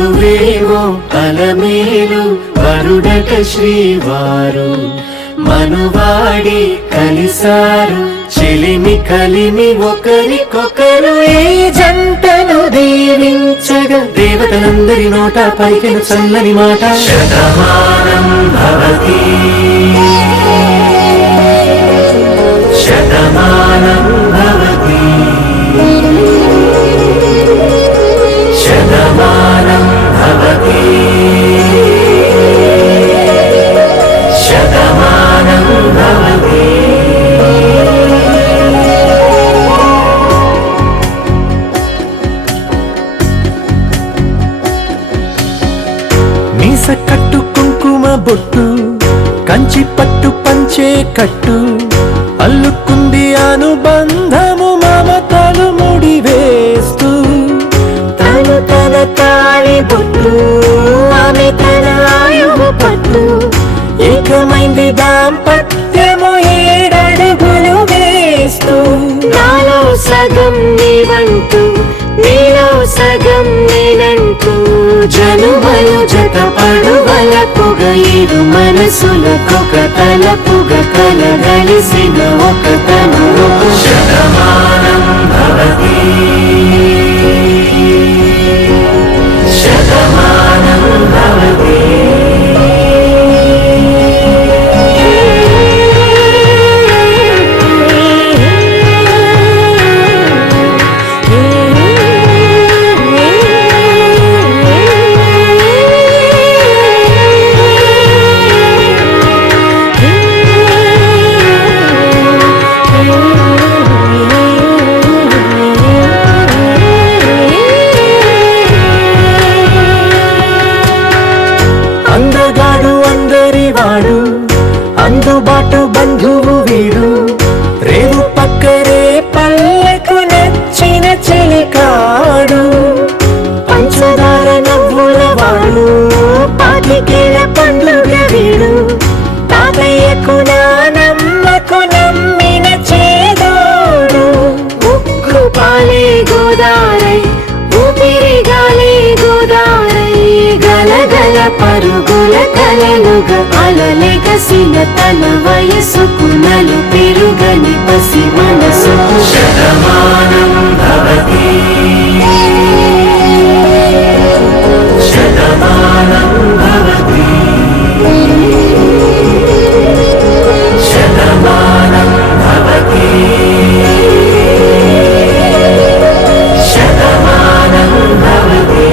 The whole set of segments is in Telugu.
వధువేమో అలమేలు వరుడట శ్రీవారు మనువాడి కలిసారు చెలిమి కలిమి ఒకరికొకరు ఈ జంటను దీవించగా దేవతలందరి నోట పలికిన చల్లని మాట శతమానం భవతి శతమానం భవతి శతమానం భవతి శతమానం భవతి. మీస కట్టు కుంకుమ బొట్టు కంచి పట్టు పంచే కట్టు అల్లుకుంది అనుబంధము మమతలు ముడివేస్తూ తను తన తాళి బొట్టు ఆమె తన ఆయువు పట్టు ఏకమైంది దాంపత్యము 7 అడుగులు వేస్తూ నాలో సగం నీవంటూ నీలో సగం నేనంటూ జనుమలు జత పడువలపుగ 7 మనసులకొక తలపుగ కలగలిసిన ఒక తను శతమానం భవతి శతమానం భవతి. అందుబాటు బంధువు వీడు రేవు పక్కరే పల్లెకు నచ్చిన చెలికాడు పంచదార నవ్వుల వాడు 25 పండ్లుగ వీడు తాతయ్యకు నానమ్మకు నమ్మిన చేదోడు ఉక్కు పాలే గోదారై ఊపిరి గాలే గోదారై గలగల పరుగుల కలలుగా అలలెగసిన తన వయసుకు నలు పెరుగని పసి మనసు శతమానం భవతి శతమానం భవతి శతమానం భవతి శతమానం భవతి.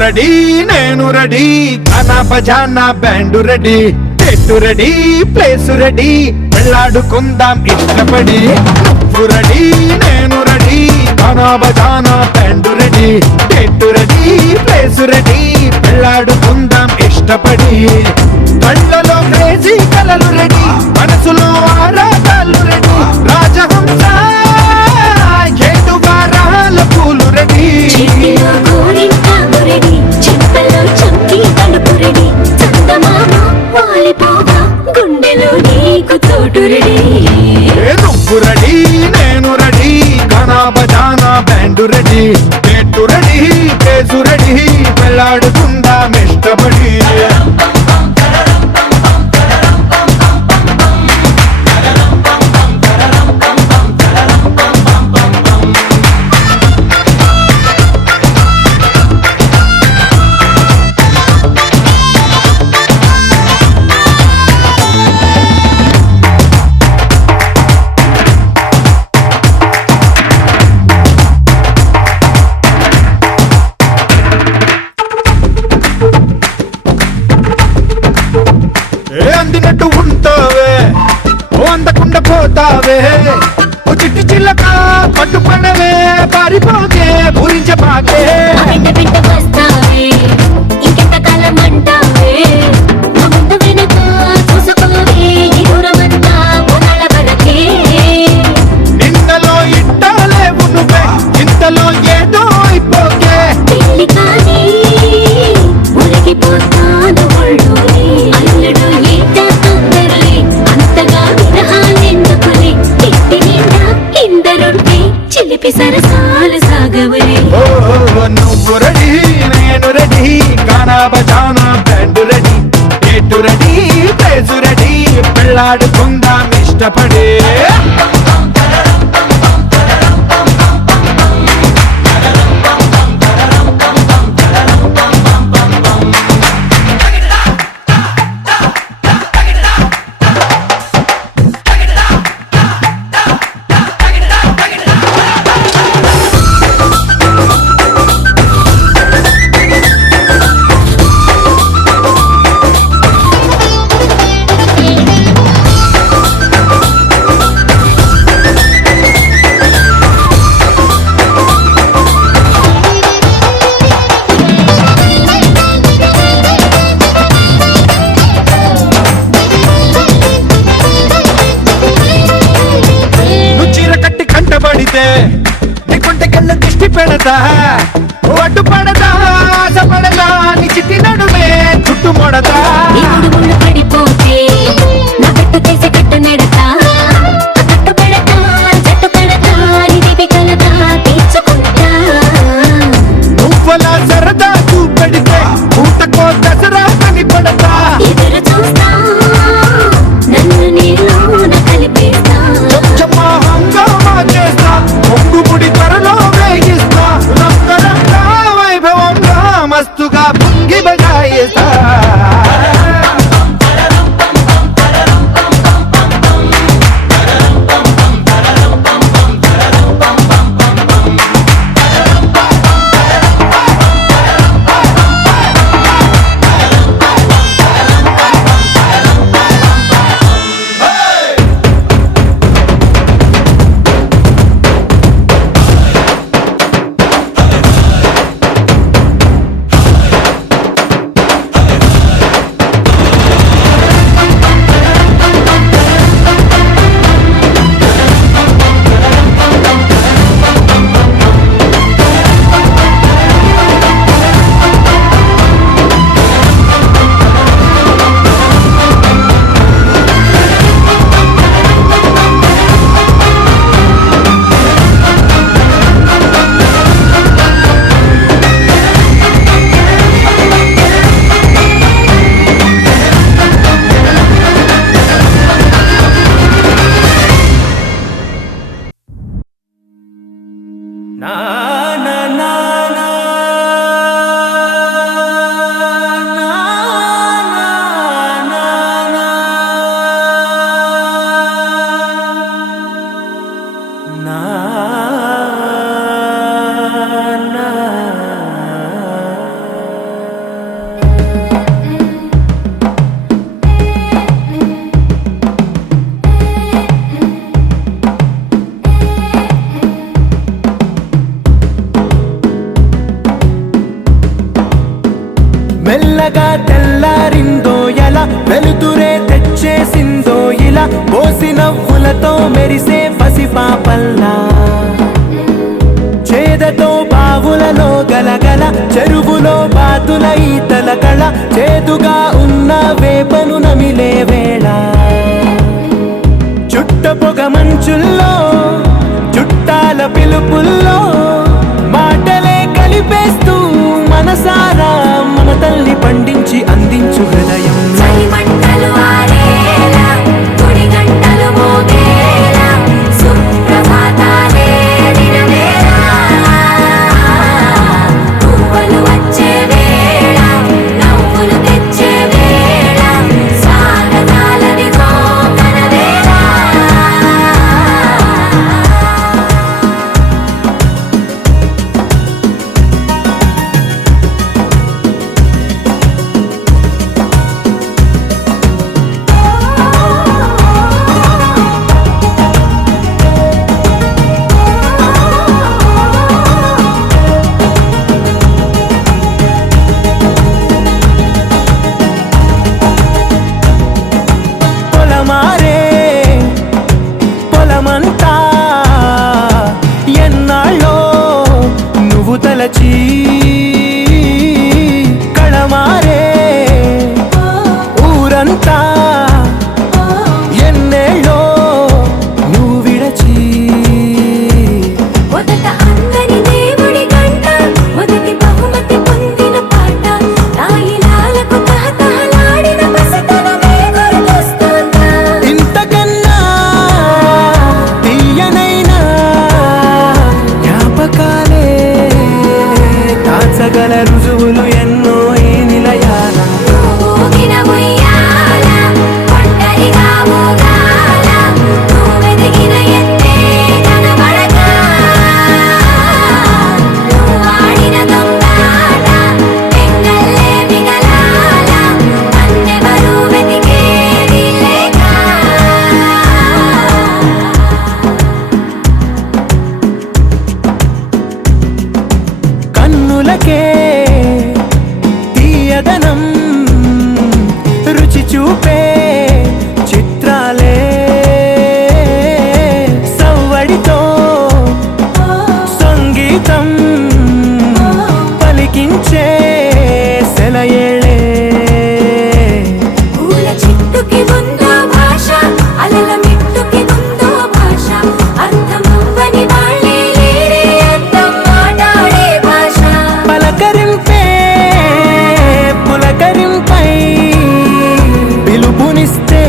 రెడీ నేను రెడీ గానా బజానా బ్యాండ్ రెడీ చెట్టు రెడీ ప్లేస్ రెడీ వెళ్ళాడుకుందాం ఇష్టపడి నువ్వు రెడీ నేను రెడీ గానా బజానా బ్యాండ్ రెడీ చెట్టు రెడీ ప్లేస్ రెడీ వెళ్ళాడుకుందాం ఇష్టపడి కళ్ళలో క్రేజీ కలలు రెడీ మనసులో ఆరాటాలు రెడీ రాజహంస ఏడువారాల పూలు రెడీ గుండెలో నీకు తోటు రెడీ నువ్వు రెడీ నేను రెడీ గానా బజానా బ్యాండ్ రెడీ చెట్టు రెడీ కేసు రెడీ వెళ్ళాడుకుందాం ఇష్టపడి పారిపోకే పూరించపాకే వెంట వెంట వస్తావే ఇంకెంత కాలం అంటావే నా ముందు వెనుక చూసుకోవే ఈ దూరమంతా కొనాల వరకే నిన్నలో ఇట్టాలేవు నువ్వే ఇంతలో ఏదో అయిపోకే పెళ్లి కానీ ఉరిగిపోతాను ఒళ్ళోనే అల్లుడు ఏట తొందరలే అంతగా విరహాలెందుకులే ఇంటి నిండా ఇందరుంటే చిలిపి సరసాలు సాగవలే ఓ నువ్వు రెడీ నేను రెడీ గానా బజానా బ్యాండ్ రెడీ ఎటు రెడీ ప్లేసు రెడీ పెళ్ళాడుకుందాం ఇష్టపడే కంటబడితే నీకుంటకెళ్ళ దిష్టి పెడతా అడ్డు పడదా ఆశ పడదా నీ చిట్టి నడుమే చుట్టు మొడతా ఇప్పుడు ముళ్ళు పడిపోతే నా పెట్టు తీసి కట్టు నెడతా కట్టు పెడతా జట్టు పెడతా ఇది కలదా తీర్చుకుంటా నువ్వలా సరదా చూపెడితే ఊటకో దసరా కని పడతా ఎదురు చూస్తా నన్ను నీలోన కలిపేస్తా చెమ్మా హంగామా చేస్తా పొంగుముడి త్వరలో వేయిస్తా రంగరంగా వైభవంగా మస్తుగా పొంగి బజాయిస్తా మెల్లగా తెల్లారిందో ఎలా వెలుతురే తెచ్చేసిందో ఇలా పోసి నవ్వులతో మెరిసే పసిపాపల్లా చేదతో బావులలో గలగల చెరువులో బాతుల ఈతల కళ చేదుగా ఉన్న వేపను నమిలే వేళ చుట్ట పొగ మంచుల్లో చుట్టాల పిలుపుల్లో మాటలే కలిపేస్తూ మనసారా మమతల్ని పండించి అందించు హృదయం చలిమంటలు ఆరేలా గుడి గంటలు మోగేలా సుప్రభాతాలే దినవేళ పువ్వులు వచ్చే వేళ నవ్వులు తెచ్చే వేళ కళమారే ఊరంతా ఎన్నేళ్ళో నువ్వు విడచి మొదట అందని దేవుడి గంట మొదటి బహుమతి పొందిన పాట తాయిలాలకు తహతహలాడిన పసితనమే గుర్తొస్తుందా ఇంతకన్నా తీయనైనా జ్ఞాపకాలే దాచగల రుజువులు ఎన్నో ఈ నిలయాల ఊగిన ఉయ్యాల ఒంటరిగా ఊగాల నువ్వెదిగిన ఎత్తే కనబడక నువ్వాడిన దొంగాట పెంగల్లే మిగలాల నన్నెవరూ వెతికేది లేక కన్నులకే తీయదనం రుచి చూపే చిత్రాలే సవ్వడితో సంగీతం పలికించే సెలయేళే పూల చెట్టుకి ఉందో భాష అలల మిట్టుకి ఉందో భాష అర్థమవ్వని వాళ్ళే లేరే అర్థం మాట్లాడే భాష పలకరింపే పులకరింపై పిలుపునిస్తే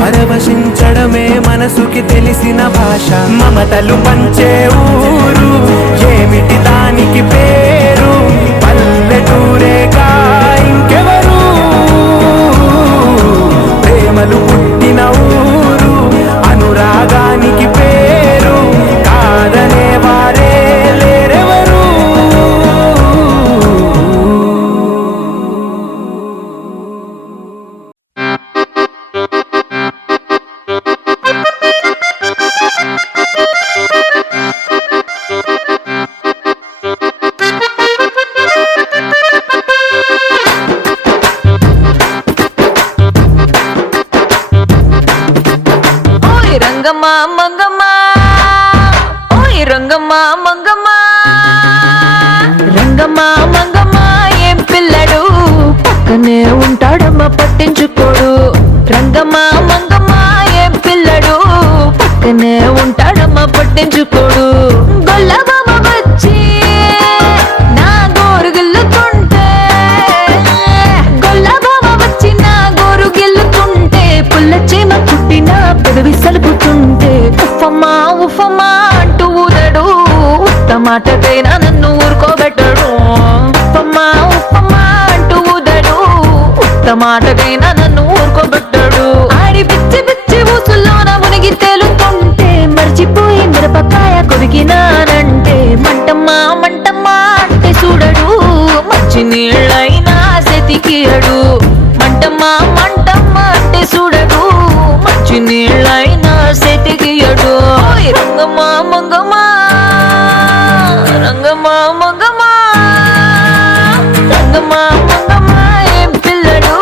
పరవశించడమే మనసుకి తెలిసిన భాష మమతలు పంచే ఊరు ఏమిటి దానికి పేరు పల్లెటూరేగా ఇంకెవరు ప్రేమలు పుట్టిన ఊరు అనురాగానికి పేరు కాదనే వారే లేరెవరు ఓయ్ రంగమ్మ మంగమ్మ ఓయ్ రంగమ్మ మంగమ్మ రంగమ్మ మంగమ్మ ఏం పిల్లడు పక్కనే ఉంటాడమ్మ పట్టించుకోడు రంగమ్మ మంగమ్మ ఏం పిల్లడు పక్కనే ఉంటాడమ్మ పట్టించుకోడు గొల్లబామ వచ్చి నా గోరు గిల్లుతుంటే గొల్లబామ వచ్చి నా గోరు గిల్లుతుంటే పుల్ల చీమ కుట్టిన పెదవి సలుపుతుంటే ఉఫమ్మా ఉఫమ్మా అంటూ ఊదడు ఉత్తమాటకైనా నన్ను ఊరుకోబెట్టడు ఉఫమ్మా ఉఫమ్మా అంటూ ఊదడు ఉత్తమాటకైనా నన్ను ఊరుకోబెట్టడు ఆడి పిచ్చి పిచ్చి ఊసుల్లోన మునిగి తేలుతుంటే మర్చిపోయి మిరపకాయ కొరికినానంటే మంటమ్మా మంటమ్మా అంటే చూడడు మంచి నీళ్ళైనా సెతికియడు మంటమ్మా మంటమ్మా అంటే చూడడు మంచి నీళ్ళైనా సెతికియడు ఓయ్ రంగమ్మ మంగమ్మ రంగమ్మ మంగమ్మ రంగమ్మ మంగమ్మ ఏం పిల్లడు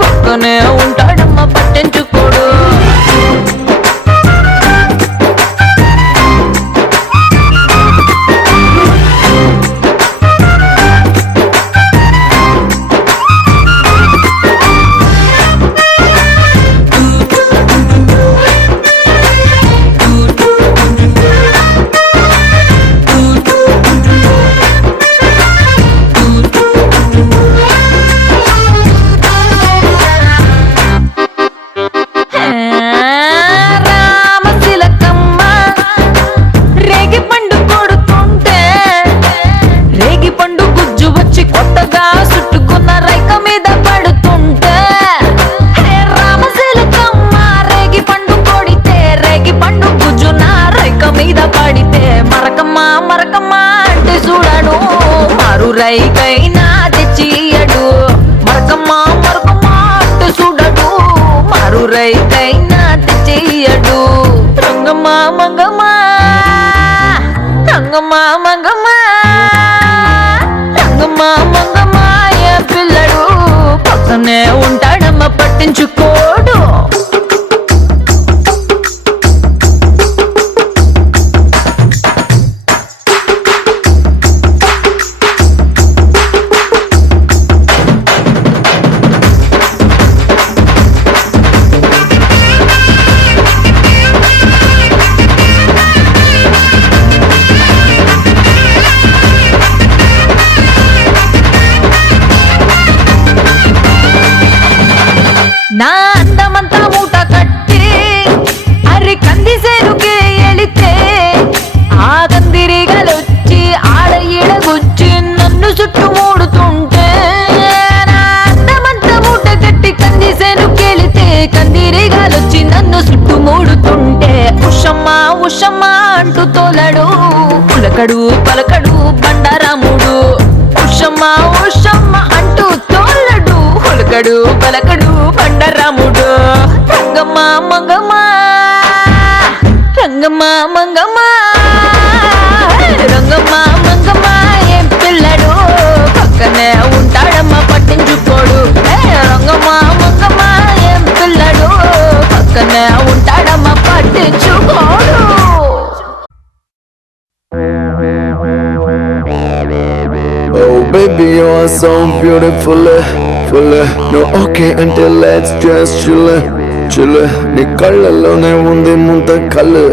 పక్కనే ఉంటాడమ్మ పట్టించుకోడు రామశిలకమ్మ రేగి పండు కొడుతుంటే రేగి పండు గుజ్జు వచ్చి కొత్తగా చుట్టుకున్న రైక మీద పడుతుంటే రామశిలకమ్మ రేగి పండు కొడితే రేగి పండు గుజ్జు నా రైక మీద పడితే మరకమ్మ మరకమ్మ అంటే చూడడు మారు రైకైనా తెచ్చియడు మరకమ్మ మరకమ్మ అంటే చూడడు మారు రైకైనా తెచ్చియడు రంగమ్మ మంగమ్మ రంగమ్మ మంగమ్మ రంగమ్మ మంగమ్మ ఏ పిల్లడు పక్కనే ఉంటాడమ్మ పట్టించుకోడు పలకడు పలకడు బండారాముడు ఉషమ్మ ఉషమ్మ అంటూ తోలడు పలకడు పలకడు బండారాముడు రంగమ్మ మంగమ్మ రంగమ్మ మంగమ్మ రంగమ్మ మంగమ్మ ఏం పిల్లడు పక్కనే ఉంటాడమ్మ పట్టించుకోడు రంగమ్మ మంగమ్మ ఏం పిల్లడు పక్కనే ఉంటాడమ్మ పట్టించుకోడు. Oh baby, you are so beautiful, full. No okay until let's just chill. నీ కళ్ళలోనే ఉంది ముంత కళ్ళు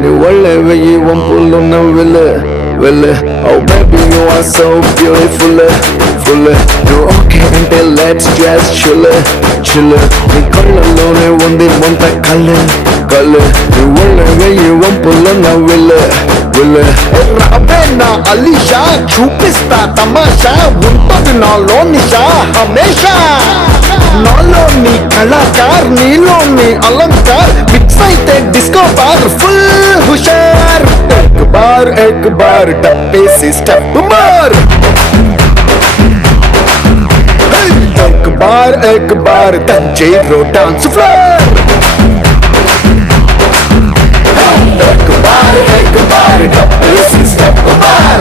నీ ఒళ్ళే వెయ్యి వంపులున్న వెళ్ళ. Oh baby, you are so beautiful, full. No okay until let's just chill. నీ కళ్ళలోనే ఉంది ముంత కళ్ళు నీ ఒళ్ళే వెయ్యి వంపులున్న వెళ్ళ. రాబే నా అలీషా చూపిస్తా తమాషా ఉంటుంది నాలో నిషా హమేషా నాలో నీ కళాకార్ నీలో నీ అలంకార్ మిక్స్ అయితే డిస్కో బార్ ఫుల్ హుషార్ ఎక్ బార్ టప్పేసి స్టెప్ మార్ ఎక్ బార్ తంజేరో డాన్స్ ఫ్లోర్ एक बार टप्पी स्टेप मार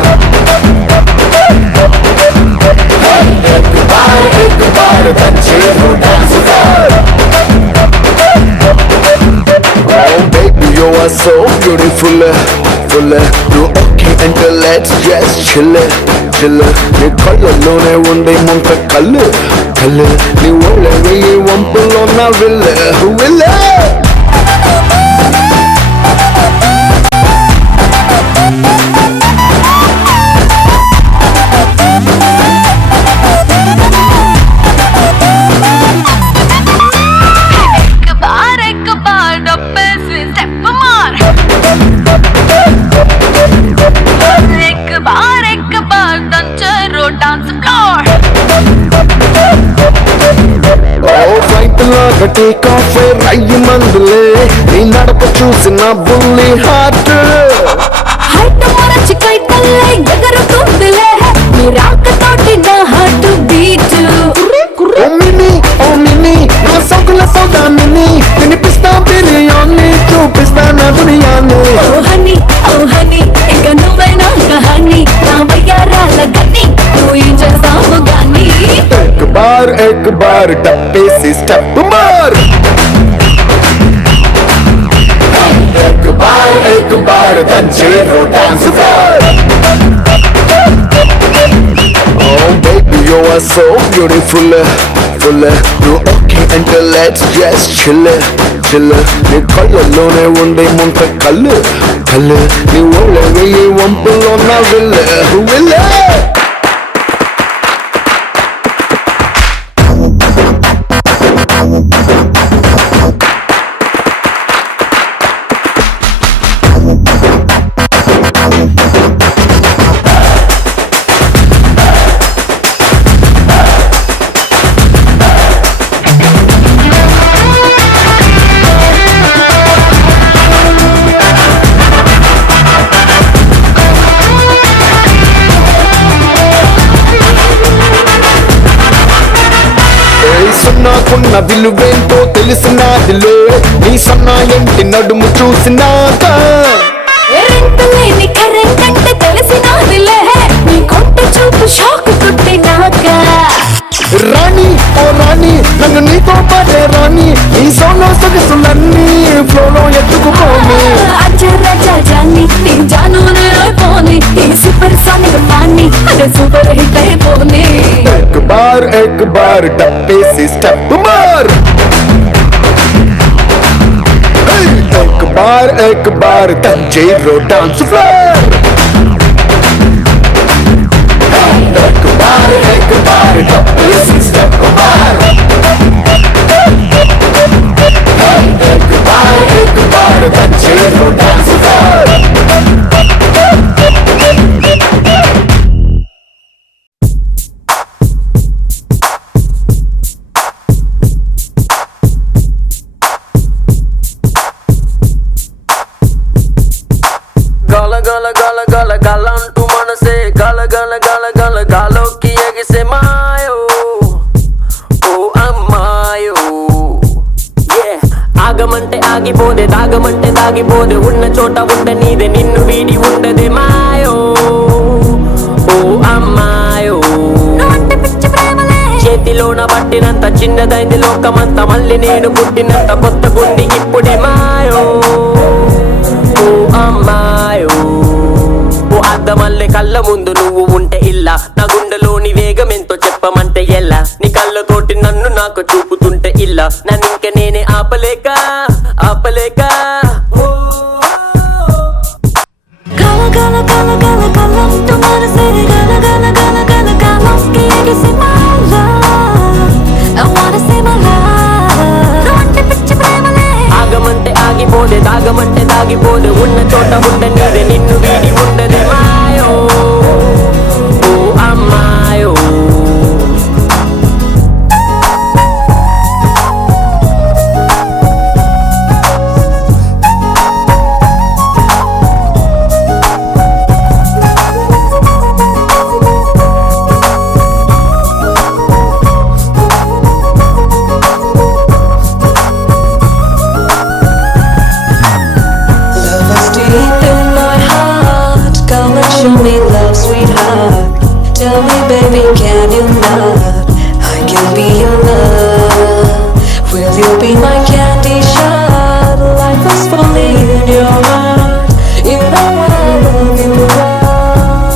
एक बार तंजीरो डांस कर. Oh baby, you are so beautiful, full. You okay until let's just chill. నీ కళ్ళలోనే ఉంది ముంత కళ్ళు నీ ఒళ్ళే వెయ్యి వంపులో నా విల్ల. టేక్ ఆఫ్ రయ్యి మందులే నీ నడక చూసిన బుల్లి హార్ట్ మరచి కైతల్లే ఎగరుతుందిలే నీ రాకతోటి నా హార్ట్ బీట్. ఓ మినీ నా సౌకుల సౌదా మినీ వినిపిస్తా బిర్యానీ చూపిస్తా నా దునియాని. ఓ హనీ ఇక నువ్వే నా కహాని నా వయ్యారాల గని నువ్వు ఏం చేస్తావు గాని. एक बार टप्पी स्टेप मार एक बार तंजीरो डांस कर. Oh baby, you are so beautiful, full. You okay until let's just chill. నీ కళ్ళలోనే ఉంది ముంత కళ్ళు నీ ఒళ్ళే వెయ్యి వంపులో నా విల్ల. నాకున్న విలువేంటో తెలిసినాదిలే నీ సన్నా ఎంటి నడుము చూసినాక. లేని కరెంట్ అంటే తెలిసినాదిలే నీ కొంట చూపు షాక్ కొట్టినాక. రాణి ఓ రాణి నన్ను నీతో పాటే రాణి నీ సోలో సొగసులన్నీ ఫ్లోలో ఎత్తుకుపోని. అజరాజాని నీ జానునే అయిపోని ఈ సూపర్ సానిక్ పాని అదే సూపర్ హిట్ అయిపోని. एक बार टप्पी स्टेप मार एक बार तंजीरो डांस फ्लोर. एक बार टप्पी स्टेप मार एक बार तंजीरो डांस फ्लोर. ఆగిపోదు ఉన్న చోట ఉండ నీదే నిన్ను వీడి ఉండదే మాయో ఓ అమ్మాయో చేతిలోన పట్టినంత చిన్నదైంది లోకమంతా మళ్ళీ నేను పుట్టినంత కొత్త గుండి ఇప్పుడే మాయో ఓ అమ్మాయో ఓ అద్దమల్లె కళ్ళ ముందు నువ్వు ఉంటే ఇల్లా నా గుండెలోని వేగం ఎంతో చెప్పమంటే ఎలా నీ కళ్ళతోటి నన్ను నాకు చూపుతుంటే ఇల్లా నన్ను ఇంక నేనే ఆపలేక ఆపలేక ఆగమంటే ఆగిపోదే తాగమంటే తాగిపోదే ఉన్న చోట ఉండ నీదే నిన్ను వీడి ఉండదే మాయో ఓ అమ్మాయో Show me love, sweetheart. Tell me, baby, can you not? I can be your love. Will you be my candy shot? Life is falling in your heart. You know I love you.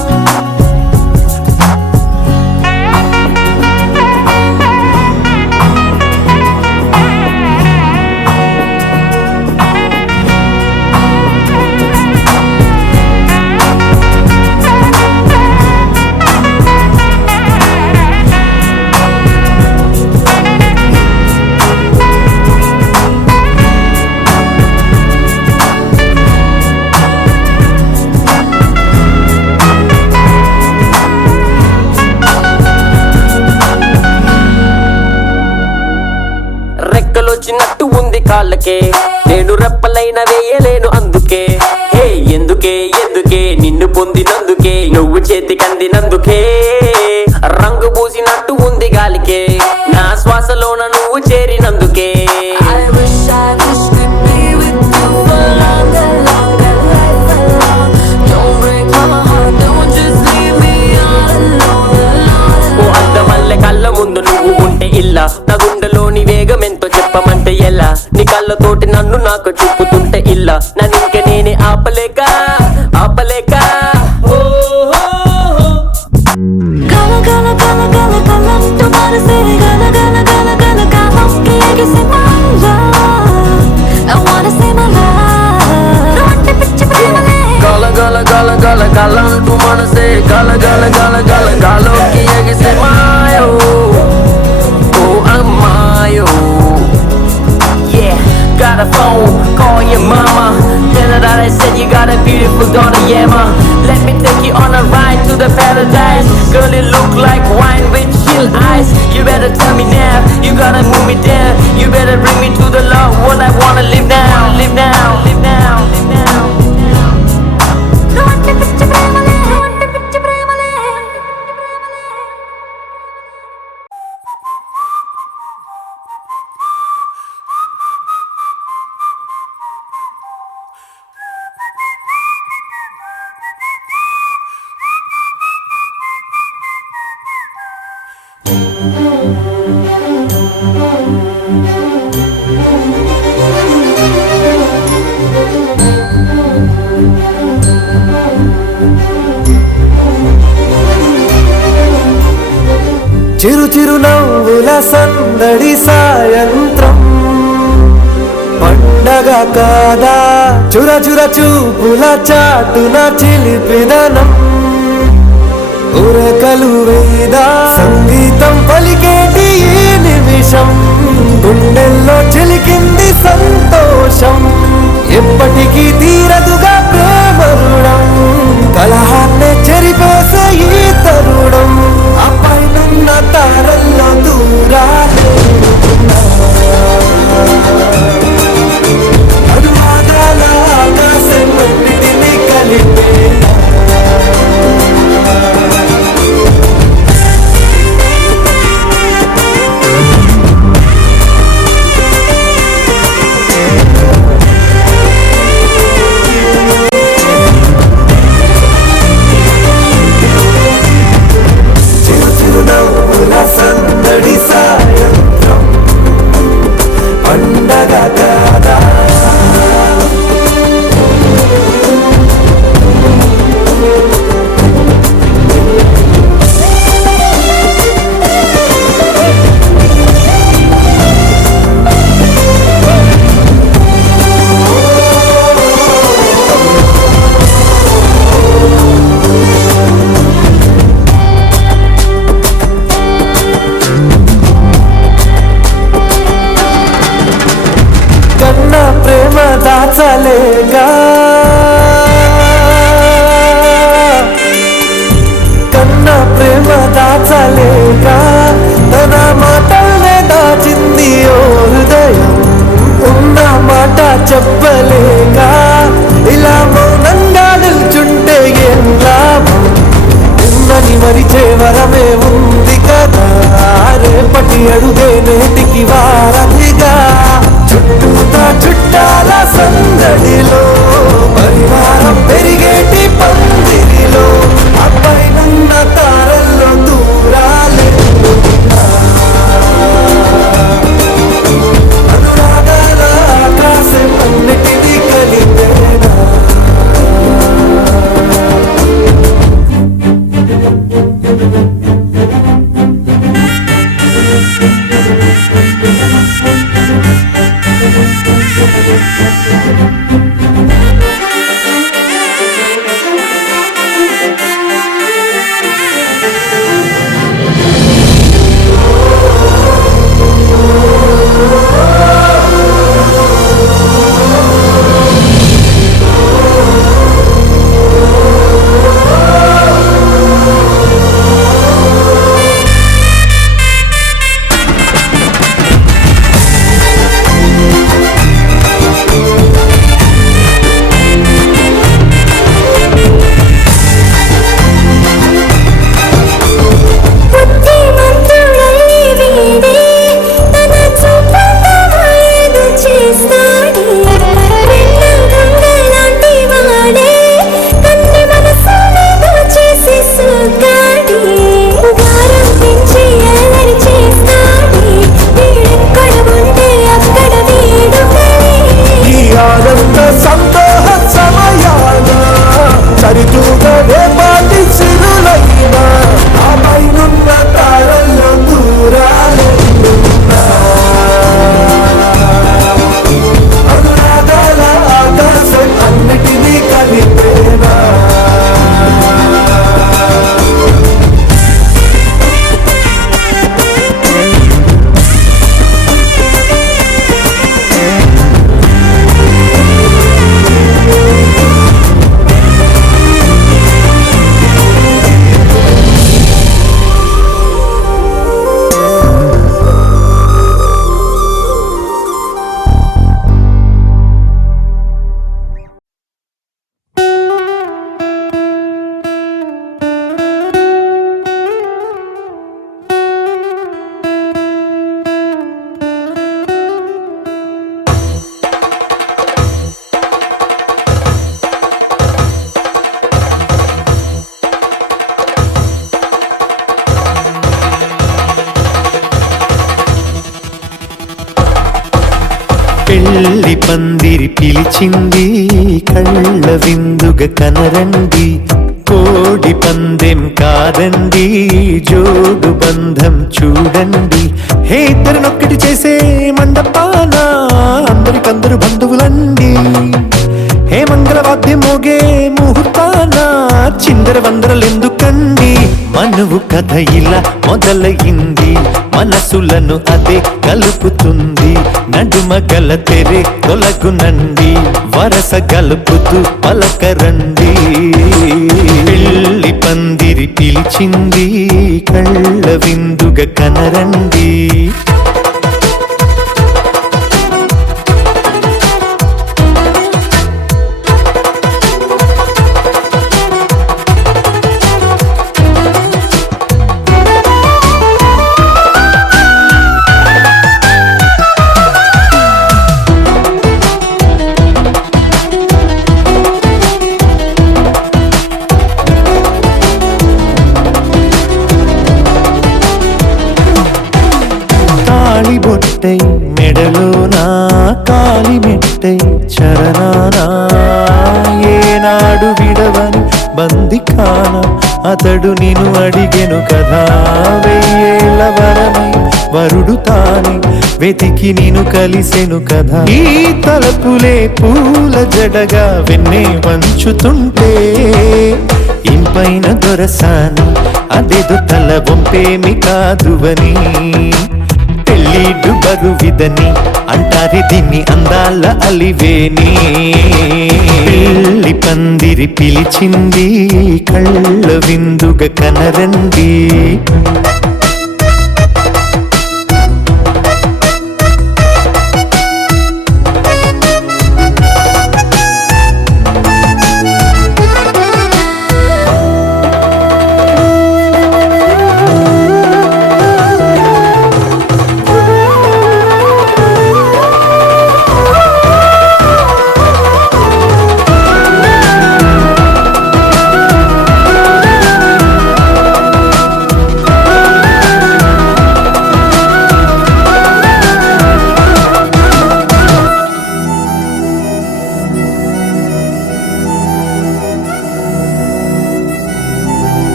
రెక్కలొచ్చినట్టు ఉంది కాళ్ళకే నేను రెప్పలైన వేయలేను అందుకే హే ఎందుకే ఎందుకే నిన్ను పొందినందుకే నువ్వు చేతికందినందుకే రంగు పూసినట్టు ఉంది గాలికే నా శ్వాసలోన నువ్వు చేరినందుకే I wish could be with you for longer, longer, life alone. Don't break my heart, don't just leave me all alone, alone. ఓ అద్దమల్లె కళ్ళ ముందు నువ్వు ఉంటే ఇల్లా నా గుండెలోని వేగం ఎంతో చెప్పమంటే ఎలా నీ కళ్ళతోటి నన్ను నాకు చూపుతుంటే ఇల్లా నన్ను ఇంక నేనే ఆపలేక ఆపలేక Gala gala gala gala gala तुम्हारे से gala gala gala gala gala कि ये किसी my love I wanna say my love रोटे पिच्चे प्रेमले गाला गाला गाला गाला गाला तू मनसे गाला गाला गाला गाला गालो कि ये किसी मायो ओ अम्मायो yeah got a phone call your mama tell her that I said you got a beautiful daughter yeah ma let me take you on a ride to the paradise girl it look like wine with chill eyes you better tell me now you gotta move me down you better bring me to the love what I wanna live now live now live now live now रोटे पिच्चे प्रेमले रोटे पिच्चे प्रेमले చిరు చిరు నవ్వుల సందడి సాయంత్రం పండగ కాదా చుర చుర చూపుల చాటున చిలిపిదనం ఉరకలు వేదా సంగీతం పలికేటి ఈ నిమిషం గుండెల్లో చిలికింది సంతోషం ఎప్పటికీ తీరదుగా ప్రేమ రుణం కలహాన్నే చెరిపేసే ఈ తరుణం ఆ పైనున్న తారల్లో దూరాలు అనువాదాల ఆకాశం అన్నిటినీ కలిపే దాచలేక తన మాటల్నే దాచింది ఓ హృదయం. ఉన్న మాట చెప్పలేక ఇలా మౌనంగా నిల్చుంటే ఏం లాభం? నిన్నని మరిచే వరమే ఉంది కదా, రేపటి అడుగే నేటికి వారధిగా. చుట్టూతా చుట్టాల సందడిలో పరివారం పెరిగేటి పందిరిలో అబ్బాయినున్న తారల్లో దూరాలే అనురాగాల ఆకాశం అన్నిటినీ కలిపేనా. పెళ్లి పందిరి పిలిచింది, కళ్ళ విందుగ కనరండి. కోడి పందెం కాదండి, జోడు బంధం చూడండి. హే ఇద్దరినొక్కటి చేసే మండపాన అందరికందరు బంధువులండి. హే మంగళవాద్యం మోగే ముహూర్తాన చిందర వందరలెందుకండి. మనువు కథ ఇలా మొదలయింది, మనసులను అదే కలుపుతుంది. నడుమ గల తెరే తొలగునండి, వరస గలుపుతూ పలకరండి. పెళ్లి పందిరి పిలిచింది, కళ్ళ విందుగ కనరండి. బొట్టై మెడలోనా కాలి మెట్టై చరణానా ఏనాడు విడవని బందికాన అతడు నిన్ను అడిగెను కదా. వెయ్యేళ్ళ వరమై వరుడు తానే వెతికి నిన్ను కలిసెను కదా. ఈ తలపులే పూల జడగా వెన్నే వంచుతుంటే ఇంపైన దొరసాని అదేదో తల వంపేమి కాదువని. లీడు బరువిదని అంటారే దీన్ని అందాల అలివేని. పెళ్లి పందిరి పిలిచింది కళ్ళ విందుగా కనరండి.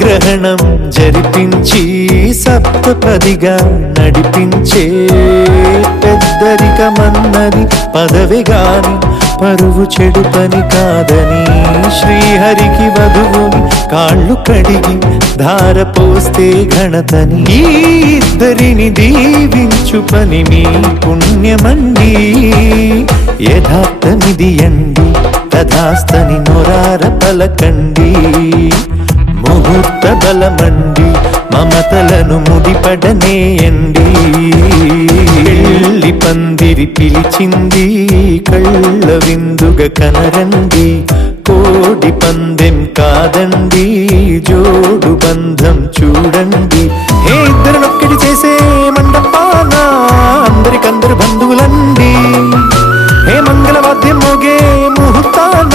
గ్రహణం జరిపించి సప్తపదిగా నడిపించే పెద్దరికమన్నది పదవి గాని పరువు చెడు పని కాదని శ్రీహరికి వధువుని కాళ్ళు కడిగి ధార పోస్తే ఘనతని. ఈ ఇద్దరిని దీవించు పని మీ పుణ్యమండి. యథార్థమిది అండి తథాస్తని నొరార పలకండి. ముహూర్త బలమండి మమతలను ముడిపడనేయండి. పెళ్లి పందిరి పిలిచింది కళ్ళ విందుగా కనరండి. కోడి పందెం కాదండి జోడు బంధం చూడండి. ఏ ఇద్దరినొక్కటి చేసే మండపాన అందరికందరు బంధువులండి. ఏ మంగళవాద్యం మోగే ముహూర్తాన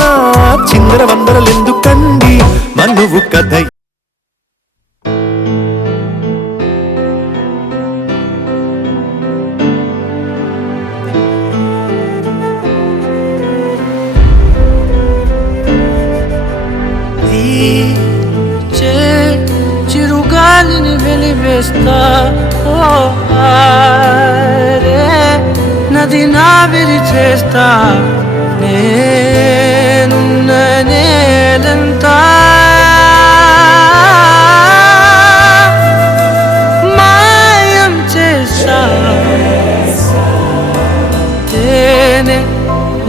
చిందర వందరలెందుకండి మనువు కథ. చిరుగాలిని వెలివేస్తా నది నావిరి చేస్తా నేనున్న నేలంతా మాయం చేస్తా. తేనె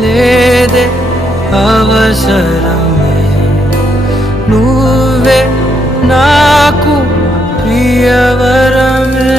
లేదే అవసరమే నువ్వే నాకు ప్రియవరమే.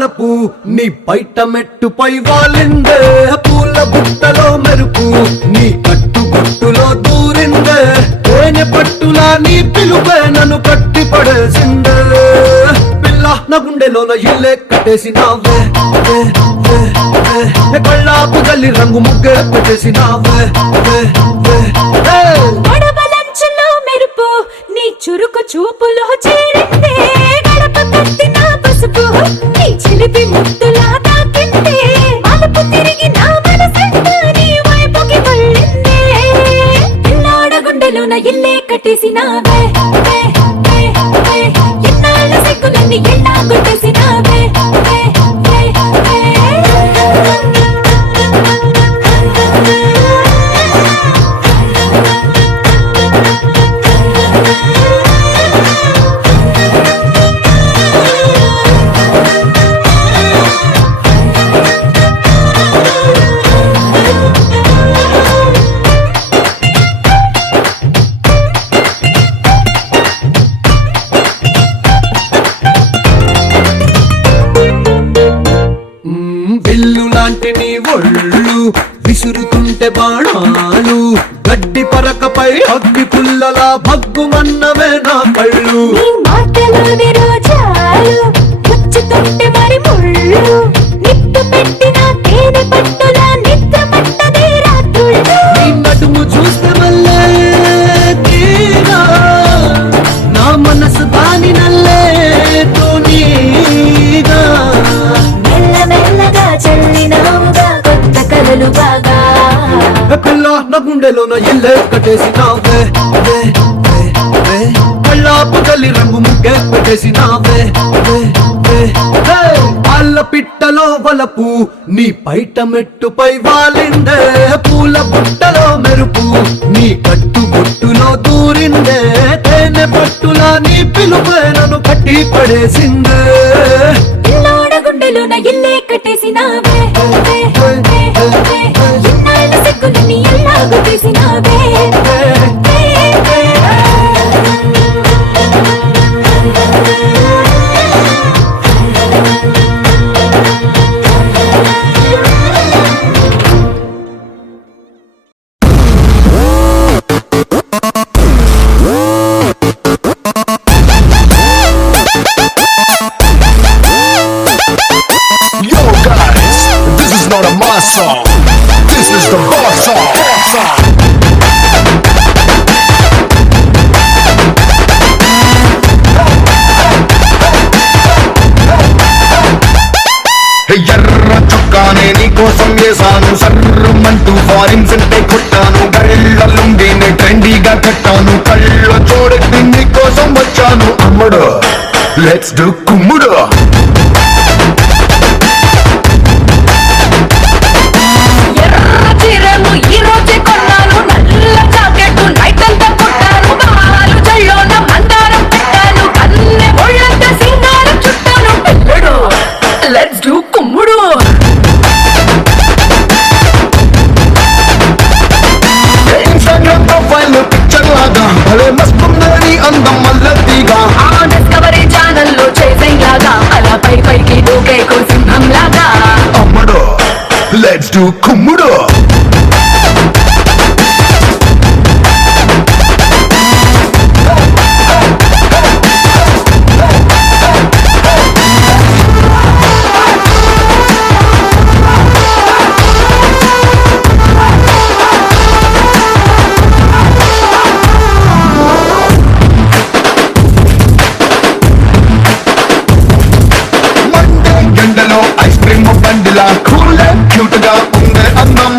వలపు నీ బయట మెట్టుపై వాలిందే పూల బుట్టలో మెరుపు నీ కట్టు బొట్టులో దూరిందే తేనె పట్టులా నీ పిలుపే నన్ను కట్టి పడేసిందే పిల్ల నా గుండెలోన ఇల్లే కట్టేసినావే కళ్ళాపు గల్లి రంగు ముగ్గే పెట్టేసినావే గొడవలంచులో మెరుపు నీ చురుకు చూపులో చేరిందే గడప కట్టిన పసుపు నీ చిలిపి ముద్దులా తాకిందే మలుపు తిరిగి నా మనసంతా నీ వైపుకి మళ్ళిందే పిల్లాడ గుండెలోన ఇల్లే కట్టేసినావే ఎన్నాళ్ళ సిగ్గులన్నీ ఎన్నా కొట్టేసినావే బిల్లు లాంటి నీ ఒళ్ళు విసురుతుంటే బాణాలు గడ్డి పరకపై అగ్గి పుల్లలా భగ్గుమన్నవే నా కళ్ళు నీ మాటలోని రోజాలు గుచ్చుతుంటే మరి ముళ్ళు నిప్పు పెట్టిన తేనె పట్టులా నిద్ర పట్టదే రాత్రుళ్ళు నీ నడుము చూస్తే వల్లే తీరా నా మనసు దాని నల్లే తోనీగా మెల్లమెల్లగా చల్లినావుగా కొత్త కలలు బాగా పిల్ల నా గుండెలోన ఇల్లే కట్టేసినావే కళ్ళాపు గల్లి రంగు ముగ్గే పెట్టేసినావే పాల పిట్టలో వలపు నీ బయట మెట్టుపై వాలిందే పూల బుట్టలో మెరుపు నీ కట్టు బొట్టులో దూరిందే తేనె పట్టులా నీ పిలుపే నన్ను కట్టి పడేసిందే పిల్లోడ గుండెలోన ఇల్లే కట్టేసినావే ఎన్నాళ్ళ సిగ్గులని ఎలా గుట్టేసినావే Yo guys, this is not a mass song. This is the boss song. ఎర్ర చొక్కానే నీకోసం వేసాను సర్రమంటూ ఫారిన్ సెంటే కొట్టాను కళ్ళ లుంగిని ట్రెండీగా కట్టాను కళ్ళ చూడకి నీకోసం వచ్చాను అమ్ముడు లెట్స్ డు కుమ్ముడు చీరను ఈ రోజే కొన్నాను నల్ల జాకెట్ నైట్ అంతా కొట్టాను బాలు జల్లోన మందారం పెట్టాను కన్నె ఒళ్ళంతా సింగారం చుట్టాను పిల్లడు లెట్స్ డూ కుమ్ముడు ఇన్స్టాగ్రామ్ ప్రొఫైల్ పిక్చర్ లాగా భలే మస్తుందని అందం మల్లతిగా ఆ డిస్కవరీ ఛానల్లో చేసేలాగా అలా పైకి దూకే సింహం లాగా అమ్ముడు లెట్స్ డు కుమ్ముడు ఎండలో ఐస్ క్రీమ్ బండిలా కూల్ క్యూట్ గా ఉందే అందం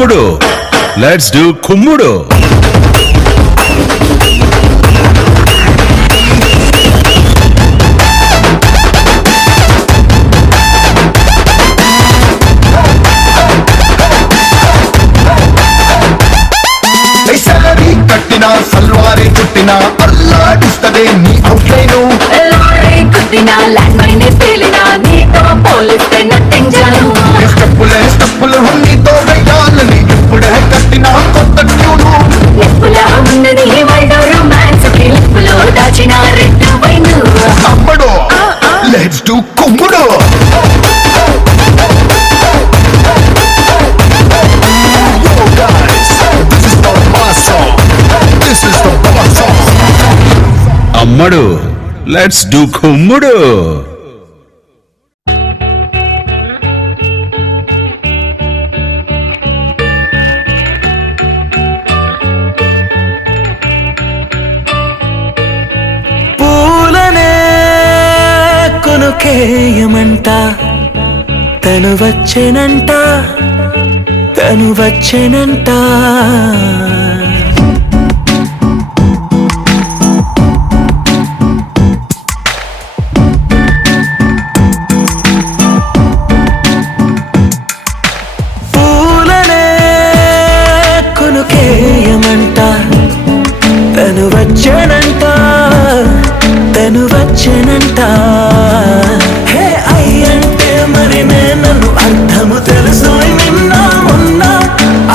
తమ్ముడు లెట్స్ డూ కుమ్ముడు. సారీ కట్టినా సల్వారే చుట్టినా అల్లాడిస్తదే నీ అవుట్లైను. లారీ గుద్దినా ల్యాండ్ మైనే పేలినా నీతో పోలిస్తే నథింగ్ జాను. స్టెప్పులు నీతో వెయ్యాలని ఇప్పుడే కట్టినా కొత్త ట్యూను. నిప్పులా ఉన్నది వైడ్ రొమాన్స్ కి లిప్పులో దాచిన రెడ్ వైన్. తమ్ముడు లెట్స్ డూ కుమ్ముడు. అమ్మడు లెట్స్ డూ కుమ్ముడు. పూలనే కొనుకేయమంట తను వచ్చెనంట తను వచ్చెనంట. పూలనే కొనుకేయమంట తను వచ్చెనంట తను వచ్చెనంట. హే అయ్యంటే మరి నన్ను అర్థము తెలుసు నిన్నా మొన్నా.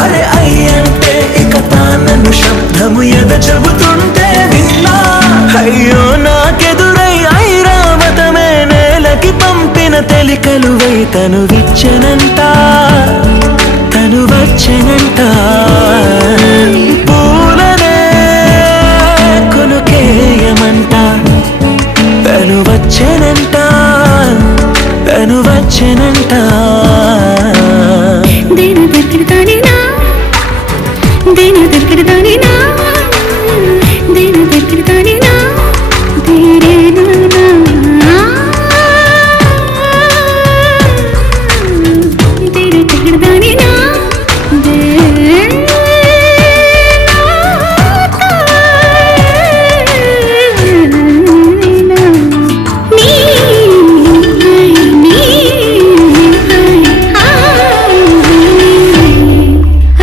అరే అయ్యంటే ఇక తానను శబ్దము ఎద చెబుతుంటే విన్నా. అయ్యో నాకెదురై ఐరావతమే నేలకి పంపిన తెలికలువై తను విచ్చెనంట తను వచ్చెనంట. పూలనే కొనుకేయమంట తను వచ్చెనంట తను వచ్చెనంట. దేని దగ్గరదానినా దేని దగ్గరదానినా దేని దగ్గరదానినా దేరేనా దేని దగ్గరదానినా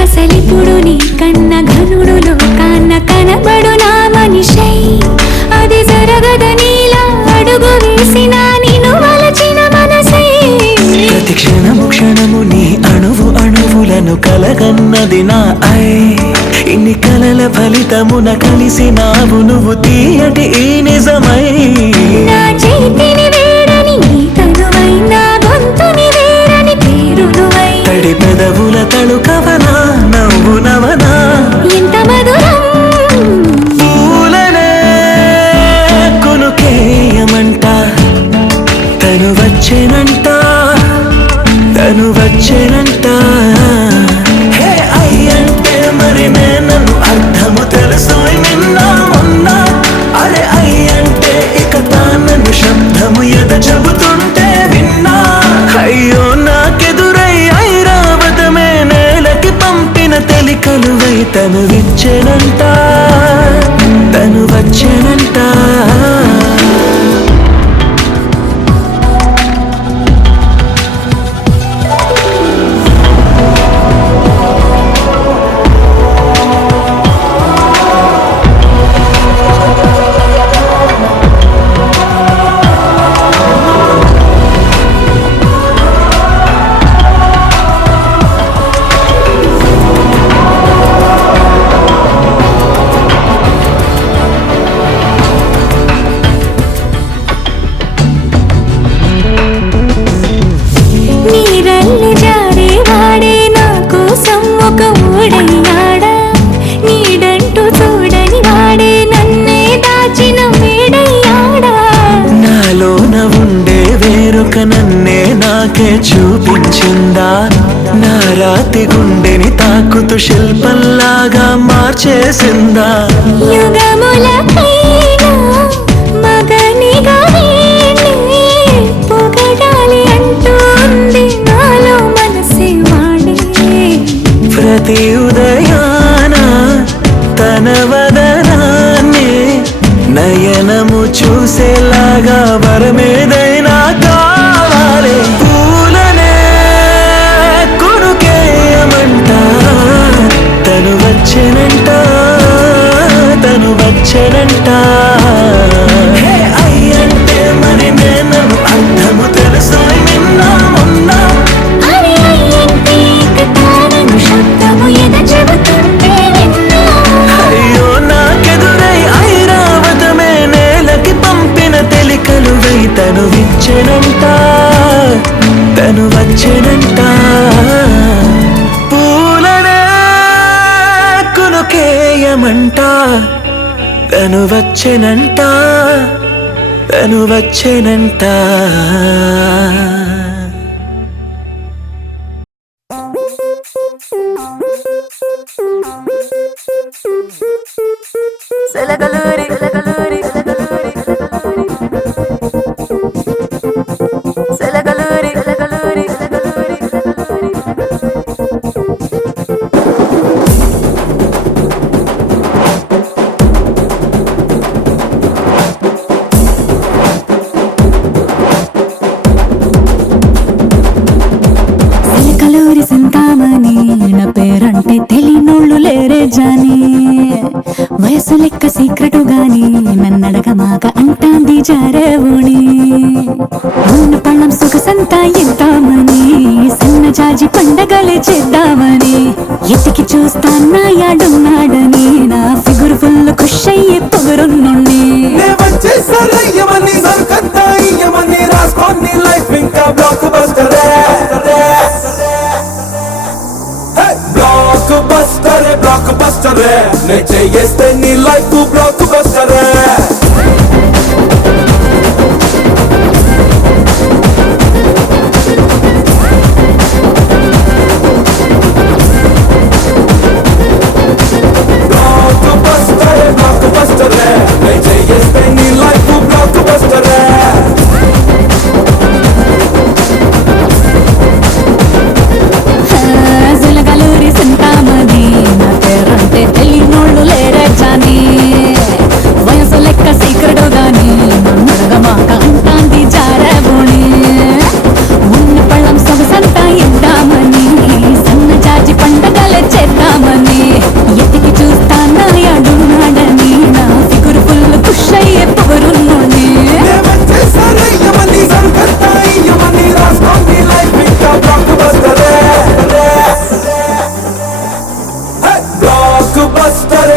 అసలిప్పుడు నీ కన్న ఘనుడులో కాన్న కనబడు నా మనిషై. అది జరగదనిలా అడుగు వేసిన నిన్ను వలచిన మనసై. ప్రతి క్షణము క్షణము నీ అణువు అణువులను కలగన్నది నా ఐ. ఇన్ని కలల ఫలితమున కలిసినావు నువ్వు తీయటి ఈ నిజమై. నా చేతిని వేడని నీ తనువై నా గొంతుని వేరని పేరునువై. తడి పెదవుల తళుకవనా నవ్వు నవనా ఎంత మధురం. పూలనే కొనుకేయమంట తను వచ్చెనంట తను వచ్చెనంట. హే అయ్యంటే మరి నన్ను అర్థము తెలుసు నిన్నా మొన్నా. అరే అయ్యంటే ఇక తానను శబ్దము ఎద చెబుతుంటే విన్నా. అయ్యో నాకెదురై ఐరావతమే నేలకి పంపిన తెలికలువై తను విచ్చెనంట తను వచ్చెనంట. నీరల్లి జాడే వాడే నా కోసం ఒక ఊడయ్యాడా. నీడంటూ చూడని వాడే నన్నే దాచిన వేడయ్యాడా. నాలోన ఉండే వేరొక నన్నే నాకే చూపించిందా. నా రాతి గుండెని తాకుతూ శిల్పంలాగా మార్చేసిందా. యుగములకైనా మగనిగా వీణ్ణి పొగడాలి అంటూ ఉంది నాలో మనసే వాడే. ప్రతి ఉదయాన తన వదనాన్నే నయనము చూసేలాగా వరమేదైనా కావాలి. పూలనే కొనుకేయమంట తను వచ్చెనంట తను వచ్చెనంట. అయ్యంటే మరి నేను అర్థము తెలుసు నిన్న మొన్న. అని అయ్యంటే కథలను శబ్దము ఎద చెబుతుంటే విన్నా. అయ్యో నాకెదురై ఐరావతమే నేలకి పంపిన తెలికలువై తను విచ్చెనంట తను వచ్చెనంట. పూలనే కొనుకేయమంట తను వచ్చెనంట తను వచ్చెనంట. సెలగలూరి సెలగలూరి సెలగలూరి సెలగలూరి సిలకలూరి సింతామణి నా పేరంటే తెలియనోళ్ళు లేరే జాని. వయసు లెక్క సీక్రెటు గాని నన్నడగమాక అంటాంది జారేవుని. ఉన్న పళ్ళం సొగసంతా ఇద్దామని సన్న జాజి పండగలే చేద్దామని ఎతికి చూస్తాన్నా యాడున్నాడని నా ఫిగురు ఫుల్ ఖుష్ అయ్యే పొగరున్నుండి. బ్లాక్ బస్టర్ నే చేస్తే నీ life blockbuster. Blockbuster నే చేస్తే నీ లైఫ్ బ్లాక్ బస్టర్. సిలకలూరి సింతామణి నా పేరంటే తెలియనోళ్ళు లేరే జాని. వయసు లెక్క సీక్రెటు గాని నన్నడగమాక అంటాంది జారేవుని. ఉన్న పళ్ళం సొగసంతా ఇద్దామని సన్న జాజి పండగలే చేద్దామని ఎతికి చూస్తానా యాడున్నాడని నా ఫిగురు ఫుల్ ఖుష్ అయ్యే పొగరున్నుండి.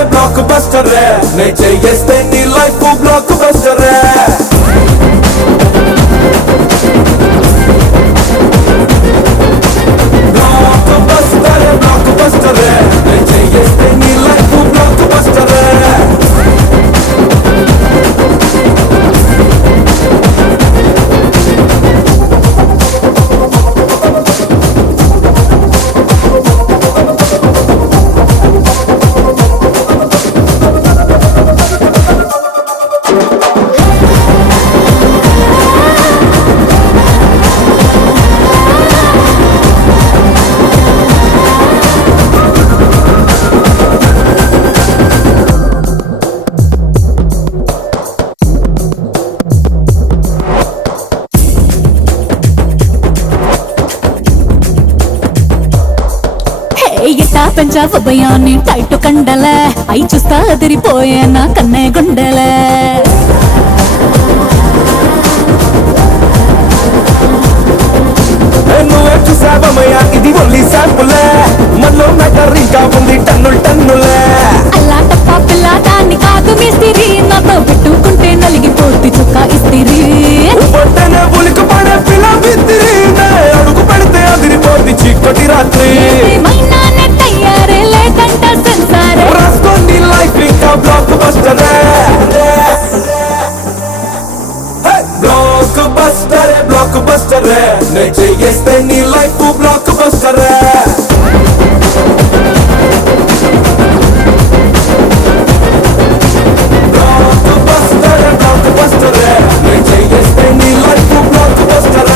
బ్లాక్ బస్టర్ నే చేస్తే నీ life blockbuster. Blockbuster నే చేస్తే నీ లైఫ్ బ్లాక్ బస్టర్. పెంచావు భయాన్ని టైట్ కండలే అయి చూస్తా అదిరిపోయే నా కన్నే గుండెలే. నువ్వే చూసావమయ్యా ఇది ఓన్లీ శాంపులే మనలో మ్యాటర్ ఇంకా ఉంది టన్నులు టన్నులే. అల్లా తప్ప పిల్ల దాన్ని కాదు మిస్తిరి నాతో పెట్టుకుంటే నలిగిపోద్ది చుక్క ఇస్తిరి. పొట్టనే ఉలికి పడే పిల్ల బిత్తిరి అడుగు పెడితే అదిరిపోద్ది చీకటి రాత్రి. మైనానే తయారే లేదంట సెన్సారే రాసుకోండి లైఫ్ ఇంకా బ్లాక్ బస్టర్. బ్లాక్ బస్టర్ నే చేస్తే నీ life blockbuster. Blockbuster నే చేస్తే నీ life blockbuster.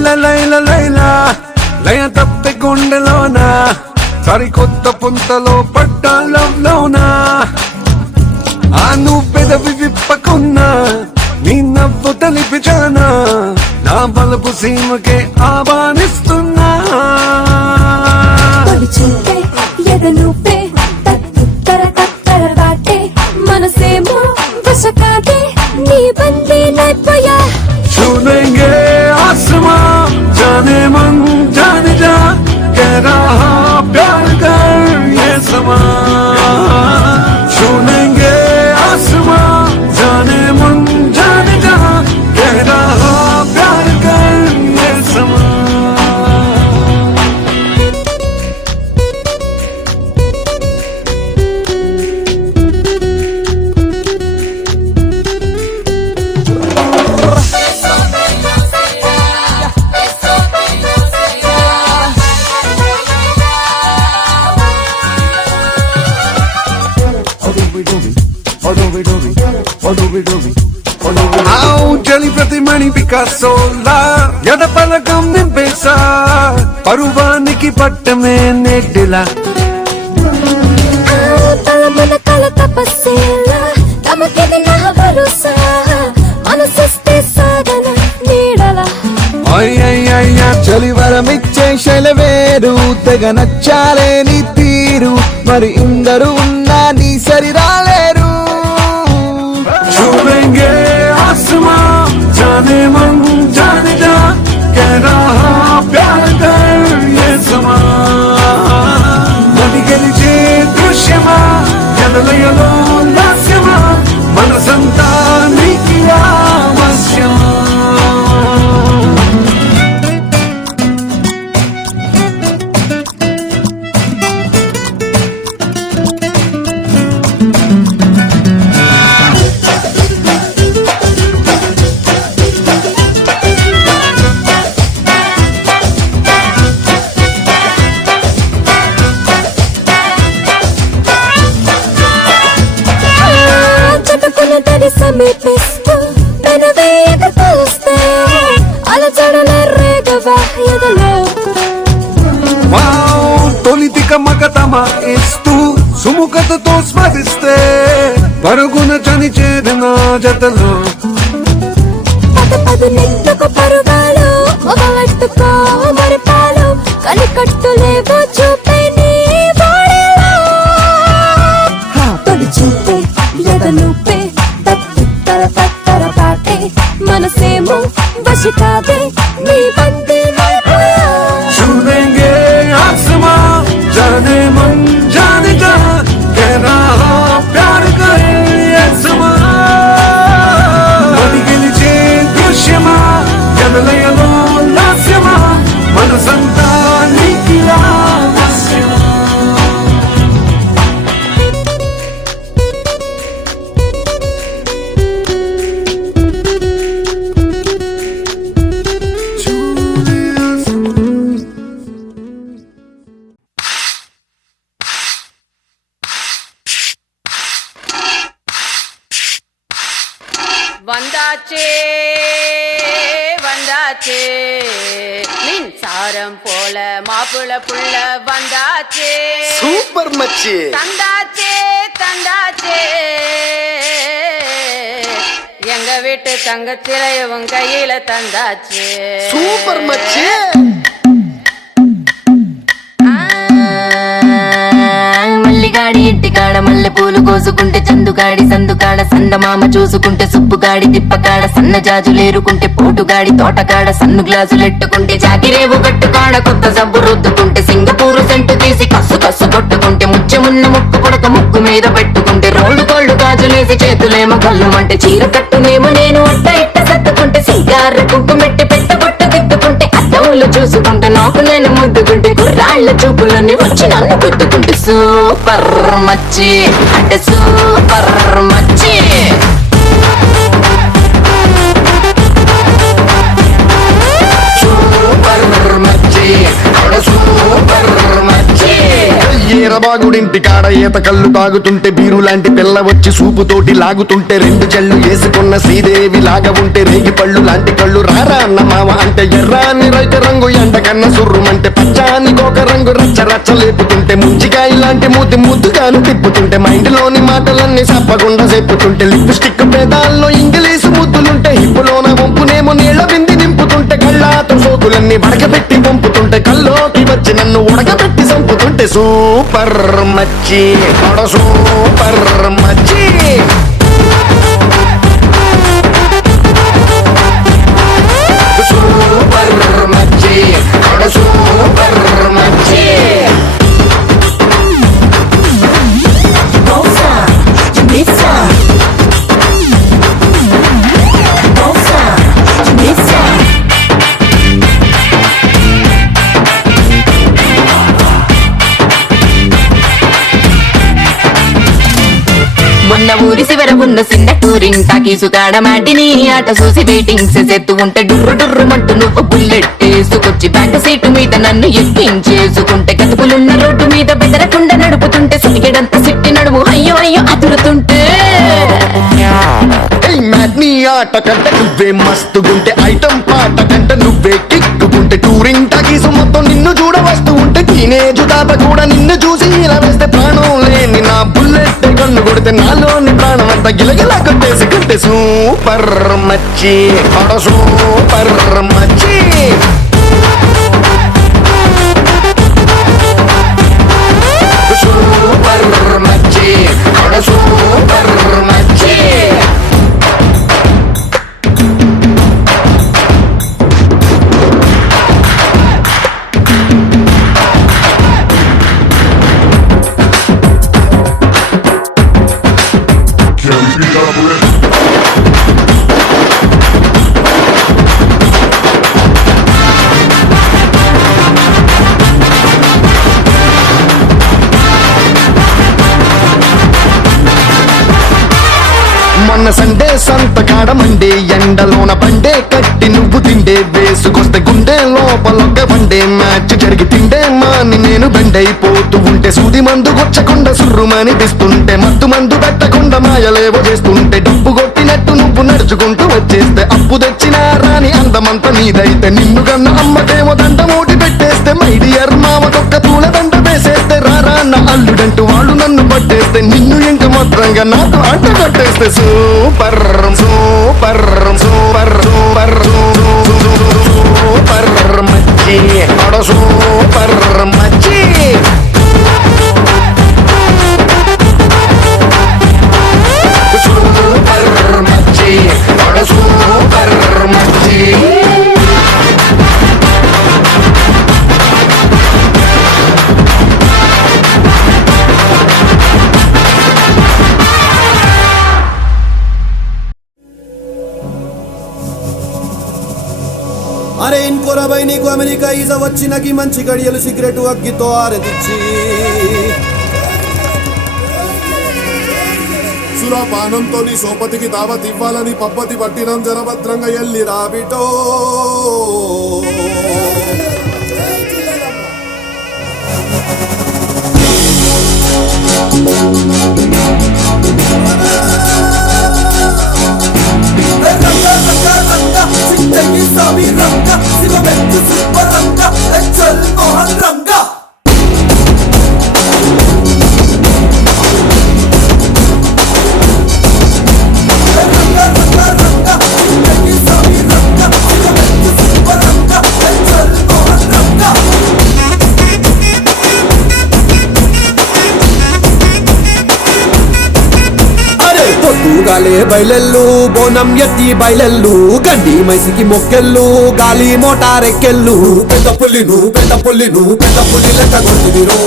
Laila Laila Laila లయ తప్పి గుండెలోనా సరికొత్త పుంతలో పడ్డ లవ్ లోనా ఆ నువ్వు పెదవి విప్పకున్నా నీ నవ్వు తలిపిచానా నా బలపు సీమకే ఆహ్వానిస్తున్నా తొలిచింటే ఎదనుపే తత్తర తత్తర బాటే మనసేమో వశకాదే నీ బందీ నైపోయా छूलेंगे आसमां जाने मन जाने जा कह रहा प्यार कर ये समा छूलेंगे आसमां जाने मन जाने जा कह रहा प्यार कर ये समा జలి ప్రతిమణి పికాసోలా ఎద పలకం నింపేసా పరువానికి పట్టమే నెడ్డిలా తలమున కల తపస్సేలా తమకిది నా భరోసా మనసిస్తే సాధన నీడలా అయ్యయ్యయ్యా చలివరమిచ్చే శైలవేరు తెగ నచ్చాలే నీ తీరు మరి ఇందరు ఉన్నా నీ సరి రాలేరు छूलेंगे आसमां जाने मन जाने जा कह रहा प्यार कर ये समा నది గెలిచే దృశ్యమా ఎదలయలో లాస్యమా మనసంతా నీకి ఆవశ్యమా చటుకున తడి సమీపిస్తూ పెనవేయక తలుస్తే అలచడల రేగవా ఎదలో వావ్ తొలితిక మగతమ ఇస్తూ సుముఖతతో స్మరిస్తే పరుగున చని చేరిన జతలో పద నెట్టుకు పరుగాలు మొదలెట్టుకో మరిపాలు కలికట్టులేవో చూపే నీ బాడీలో తొలిచింతే ఎదనుపే తత్తర తత్తర పాటే మనసేమో వశకాదే నీ బందీ నైపోయా छूलेंगे आसमां जाने मन जाने जा कह रहा प्यार कर ये समा నది గెలిచే దృశ్యమా ఎదలయలో లాస్యమా మనసంతా నీకి ఆవశ్యమా வந்தாச்சே வந்தாச்சே மின்சாரம் போல மாப்பிள புள்ள வந்தாச்சே సూపర్ మచ్చి தந்தாச்சே தந்தாச்சே எங்க வீட்டு தங்க சிலையவும் கையில தந்தாச்சே సూపర్ మచ్చి మల్లిగాడి ఇంటికాడ మల్లె పూలు కోసుకుంటే చందుగాడి సందుకాడ సందమామ చూసుకుంటే సుబ్బుగాడి తిప్పకాడ సన్న జాజులేరుకుంటే పోటుగాడి తోటకాడ సన్ను గ్లాసులెట్టుకుంటే జాకిరేవు కట్టుకాడ కొత్త సబ్బు రుద్దుకుంటే సింగపూరు సెంటు తీసి కస్సు కస్సు కొట్టుకుంటే ముచ్చమున్న ముక్కు పుడక ముక్కు మీద పెట్టుకుంటే రోడ్డు కోళ్ళు గాజులేసి చేతులేమో కళ్ళుమంటే చీర కట్టునేమో నేను అట్ట ఇట్ట సత్తుకుంటే సింగార కుంకుమెట్టి పెట్టబొట్టు దిద్దుకుంటే అద్దంలో చూసుకుంటే నాకు నేను ముద్దుకుంటే కుర్రాళ్ళ చూపులన్నీ వచ్చి నన్ను గుద్దుకుంటే సూపర్ మచ్చి అంటే సూపర్ మచ్చి సూపర్ మచ్చి అంటే సూపర్ మచ్చి వాగుడింటి కాడ ఈత కళ్ళు తాగుతుంటే బీరు లాంటి పిల్ల వచ్చి సూపుతోటి లాగుతుంటే రెండు చెళ్ళు వేసుకున్న శ్రీదేవి లాగా ఉంటే రేగి పళ్ళు లాంటి కళ్ళు రారా అన్న మామ అంటే ఎర్రాని రైత రంగు ఎండ కన్న సుర్రుమంటే పచ్చాని కోక రంగు రచ్చ రచ్చ లేపుతుంటే ముంచికాయ లాంటి మూతి ముద్దుగాను తిప్పుతుంటే మైండ్లోని మాటలన్నీ సప్పకుండా చెప్పుతుంటే లిప్స్టిక్ పేదాల్లో ఇంగ్లీషు ముద్దులుంటే హిప్పులోన వంపునేమో నీళ్ల బింది నింపుతుంటే కళ్ళాతో సోకులన్నీ వడకబెట్టి పంపుతుంటే కల్లోకి వచ్చి నన్ను ఉడకబెట్టి చంపుతుంటే సూపర్ మచ్చి సూపర్ మచ్చి సూపర్ మచ్చి సూపర్ మచ్చి మొన్న ఊరి చివర ఉన్న చిన్న టూరింగ్ టాకీసు కాడ మాటిని ఆట చూసి వెయిటింగ్ చేసేత్తు ఉంటే డుర్రు డుర్రు మంటూ నువ్వు బుల్లెట్ వేసుకొచ్చి బ్యాక్ సీటు మీద నన్ను ఎక్కించేసుకుంటే గతుకులున్న రోడ్డు మీద బెదరకుండా నడుపుతుంటే సిటికెడంత సిట్టి నడుము అయ్యో అయ్యో అదురుతుంటే నీ ఆట కంట నువ్వే మస్తుగుంటే ఐటమ్ పాట కంట నువ్వే కిక్కుకుంటే టూరింగ్ టాకీసు మొత్తం నిన్ను చూడ వస్తూ ఉంటే టీనేజ్ తాత కూడా నిన్ను చూసి ఇలా వేస్తే ప్రాణం లేని నా బుల్లెట్ కన్ను కొడితే నాలోని ప్రాణం అంతా గిలగిలా కొట్టేసుకుంటే సూపర్ మచ్చి సూపర్ మచ్చి సూపర్ మచ్చి సూపర్ మచ్చి మొన్న సండే సంతకాడ మండే ఎండలోన బండే కట్టి నువ్వు తిండే వేసుకొస్తే గుండె లోపలొక్క బండే మ్యాచ్ జరిగి తిండే మాని నేను బెండైపోతూ ఉంటే సూది మందు గొచ్చకుండా సుర్రుమని తీస్తుంటే మత్తు మందు పెట్టకుండా మాయలేవో చేస్తుంటే డబ్బు కొట్టినట్టు నువ్వు నడుచుకుంటూ వచ్చేస్తే అప్పు తెచ్చిన రాని అందమంతా నీదైతే నిన్ను కన్న అమ్మకేమో దండ మూటి పెట్టేస్తే మై డియర్ మామకొక్క పూల దండ వేసేస్తే రారా అన్న అల్లుడంటూ వాళ్ళు నన్ను పట్టేస్తే నిన్ను ఇంక మొత్తంగా నాకు అంట కట్టేస్తే super super super super super మచ్చి సూపర్ మచ్చి సూపర్ మచ్చి సూపర్ మచ్చి అరే ఇంకోరా బై నీకు అమెరికా ఈజ వచ్చినకి మంచి గడియలు సిగరెట్ అగ్గితో ఆరదిచ్చి సురాపానంతో నీ సోపతికి దావత్ ఇవ్వాలని పబ్బతి పట్టినం జనభద్రంగా ఎల్లి రాబిటో గాలే బయలెల్లు బోనం ఎత్తి బయలెల్లు గండి మైసికి మొక్కెళ్ళు గాలి మోటారెక్కెళ్ళు పెద్ద పుల్లి లెక్క కొట్టిదిరో